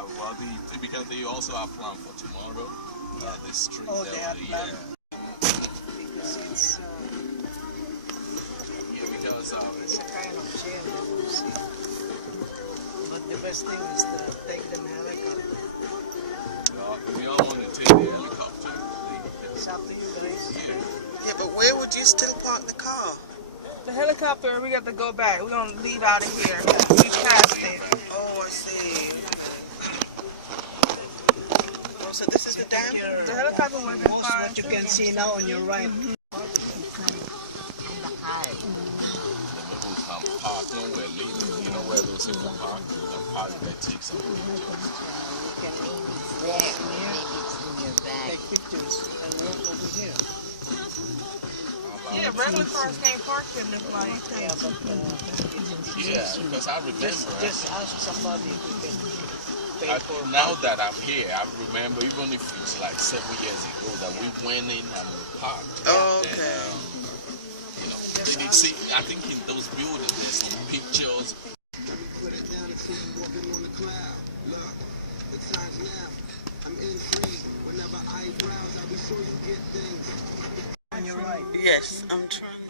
Yeah, well, because they also have plan for tomorrow. The street they have plan. Because it's it's a kind of shame that we see. But the best thing is to take them helicopter. We all want to take the helicopter. It's up to you guys. Yeah, but where would you still park the car? The helicopter, we got to go back. We're going to leave out of here. We passed it. Oh, I see. Oh, so this is the dam? The helicopter would have been fine. What you can see now on your right. Park when we're leaving, you know where those people park, and park there, take some pictures. Take pictures and work over here. Yeah, regular cars can't park here, look like. Yeah, but because I remember. Just ask somebody if you can pay for now that I'm here, I remember even if it's like 7 years ago that we went in and we parked. Oh, okay. And, you know, see, I think in those buildings there's some pictures. on your right. Yes, I'm trying.